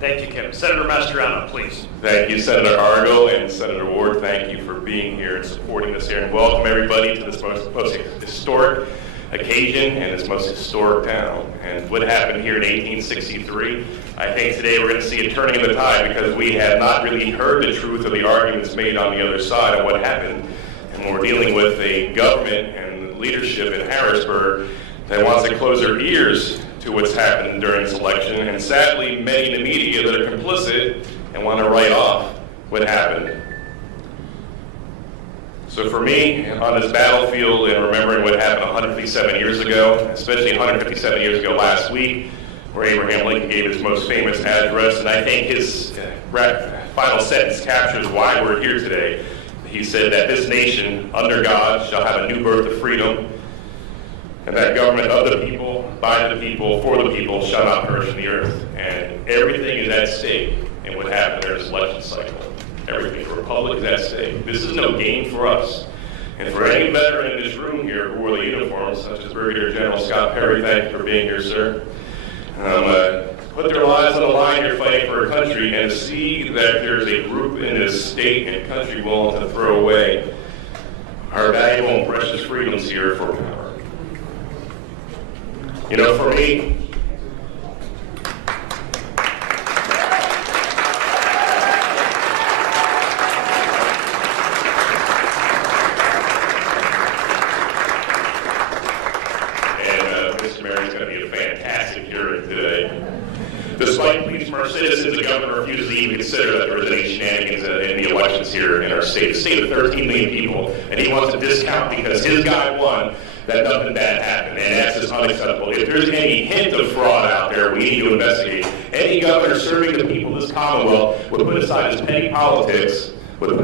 Thank you, Kevin. Senator Mastriano, please. Thank you, Senator Argo and Senator Ward. Thank you for being here and supporting us here. And welcome everybody to this most historic occasion and this most historic town. And what happened here in 1863, I think today we're going to see a turning of the tide because we have not really heard the truth of the arguments made on the other side of what happened. And we're dealing with a government and leadership in Harrisburg that wants to close their ears to what's happened during this election, and sadly many in the media that are complicit and want to write off what happened. So for me, on this battlefield and remembering what happened 157 years ago, especially 157 years ago last week, where Abraham Lincoln gave his most famous address, and I think his final sentence captures why we're here today. He said that this nation, under God, shall have a new birth of freedom, and that government of the people, by the people, for the people, shall not perish in the earth. And everything is at stake in what happened during this election cycle. Everything. The Republic is at stake. This is no game for us. And for any veteran in this room here who wore the uniforms, such as Brigadier General Scott Perry, thank you for being here, sir. Put their lives on the line here fighting for a country, and to see that there's a group in this state and country willing to throw away our valuable and precious freedoms here for power. You know, for me, Mr. Mary's going to be a fantastic hearing today. Despite pleas from our citizens, the governor refuses to even consider that there was any shenanigans in the elections here in our state. A state of 13 million people, and he wants to discount because his guy won that nothing bad happened, and that's just unacceptable. If there's any hint of fraud out there, we need to investigate. Any governor serving the people of this Commonwealth would put aside his petty politics, and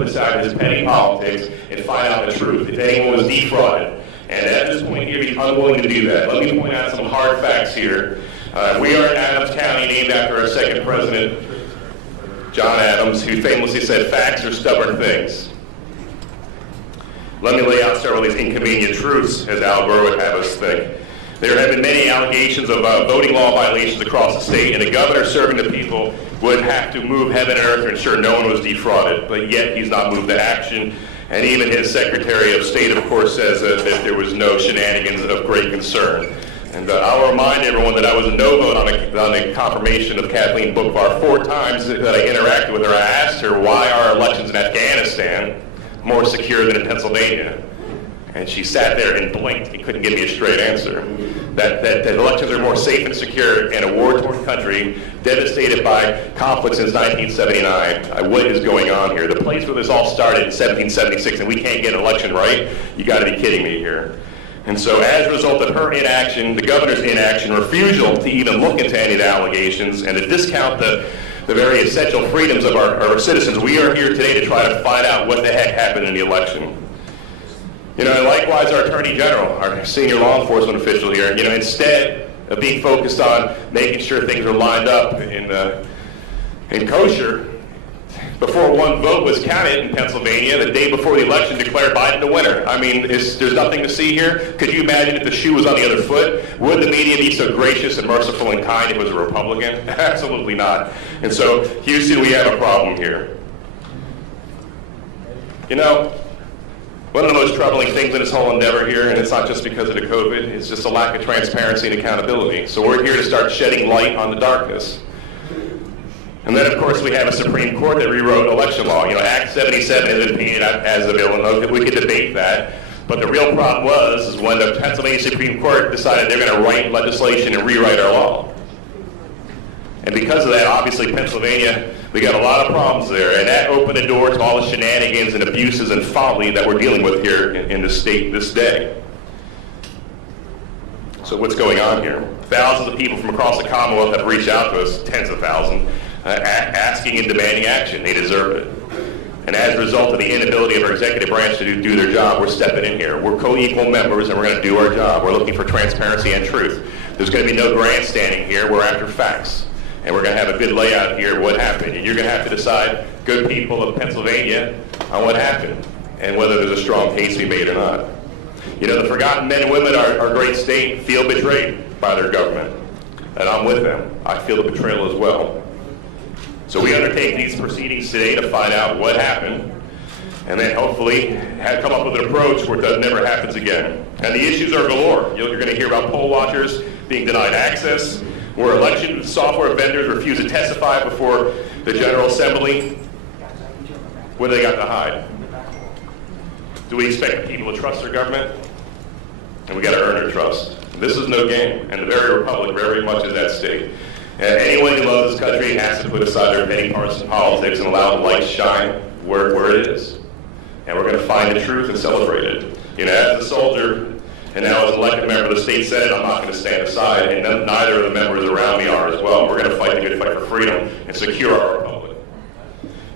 find out the truth, if anyone was defrauded. And at this point here, he's unwilling to do that. Let me point out some hard facts here. We are in Adams County, named after our second president, John Adams, who famously said, "Facts are stubborn things." Let me lay out several of these inconvenient truths, as Al Gore would have us think. There have been many allegations of voting law violations across the state, and the governor serving the people would have to move heaven and earth to ensure no one was defrauded, but yet he's not moved to action. And even his Secretary of State, of course, says that there was no shenanigans of great concern. And I'll remind everyone that I was a no vote on the confirmation of Kathleen Boockvar 4 times that I interacted with her. I asked her why our elections in Afghanistan more secure than in Pennsylvania. And she sat there and blinked and couldn't give me a straight answer. That elections are more safe and secure in a war-torn country devastated by conflict since 1979. What is going on here? The place where this all started in 1776 and we can't get an election right? You gotta be kidding me here. And so as a result of her inaction, the governor's inaction, refusal to even look into any of the allegations, and to discount the very essential freedoms of our citizens, we are here today to try to find out what the heck happened in the election. You know, and likewise our Attorney General, our senior law enforcement official here, you know, instead of being focused on making sure things are lined up in kosher, before one vote was counted in Pennsylvania, the day before the election declared Biden the winner. I mean, there's nothing to see here. Could you imagine if the shoe was on the other foot? Would the media be so gracious and merciful and kind if it was a Republican? Absolutely not. And so, Houston, we have a problem here. You know, one of the most troubling things in this whole endeavor here, and it's not just because of the COVID, it's just a lack of transparency and accountability. So we're here to start shedding light on the darkness. And then, of course, we have a Supreme Court that rewrote election law. You know, Act 77 has been painted as a villain. We could debate that. But the real problem is when the Pennsylvania Supreme Court decided they're going to write legislation and rewrite our law. And because of that, obviously, Pennsylvania, we got a lot of problems there. And that opened the door to all the shenanigans and abuses and folly that we're dealing with here in the state this day. So what's going on here? Thousands of people from across the Commonwealth have reached out to us, tens of thousands, asking and demanding action. They deserve it. And as a result of the inability of our executive branch to do their job, we're stepping in here. We're co-equal members, and we're going to do our job. We're looking for transparency and truth. There's going to be no grandstanding here. We're after facts. And we're going to have a good layout here of what happened. And you're going to have to decide, good people of Pennsylvania, on what happened and whether there's a strong case to be made or not. You know, the forgotten men and women of our great state feel betrayed by their government. And I'm with them. I feel the betrayal as well. to take these proceedings today to find out what happened, and then hopefully come up with an approach where it never happens again. And the issues are galore. You're going to hear about poll watchers being denied access, where election software vendors refuse to testify before the General Assembly. What do they got to hide? Do we expect people to trust their government? And we got to earn their trust. This is no game, and the very republic very much is at stake. And anyone who loves this country has to put aside their petty partisan politics and allow the light to shine where it is. And we're going to find the truth and celebrate it. You know, as a soldier and now as an elected member of the state Senate, I'm not going to stand aside, and neither of the members around me are as well. We're going to fight the good fight for freedom and secure our republic.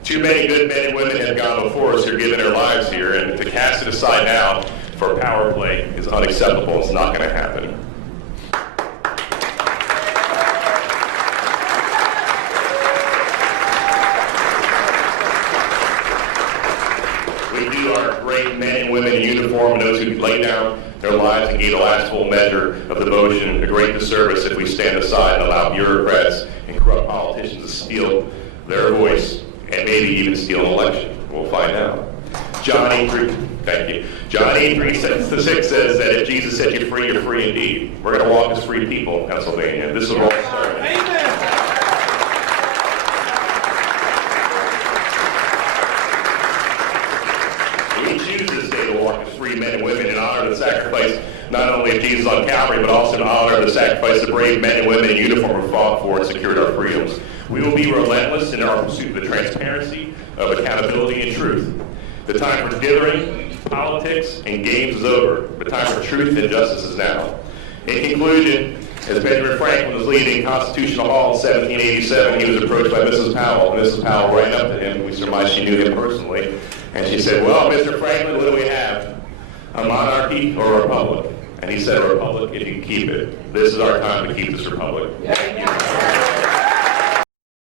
Too many good men and women have gone before us who are giving their lives here, and to cast it aside now for power play is unacceptable. It's not going to happen. We do our great men and women in uniform and those who lay down their lives and gave the last full measure of devotion a great disservice if we stand aside and allow bureaucrats and corrupt politicians to steal their voice and maybe even steal an election. We'll find out. John 8:3, thank you. John 8:3-6 says that if Jesus set you free, you're free indeed. We're going to walk as free people in Pennsylvania. This is where we'll start. We choose this day to walk as free men and women and honor the sacrifice not only of Jesus on Calvary, but also to honor the sacrifice of brave men and women in uniform who fought for and secured our freedoms. We will be relentless in our pursuit of the transparency, of accountability, and truth. The time for dithering, politics, and games is over. The time for truth and justice is now. In conclusion, as Benjamin Franklin was leaving Constitutional Hall in 1787, he was approached by Mrs. Powell. And Mrs. Powell ran up to him. We surmise she knew him personally. And she said, "Well, Mr. Franklin, what do we have? A monarchy or a republic?" And he said, "A republic if you can keep it." This is our time to keep this republic.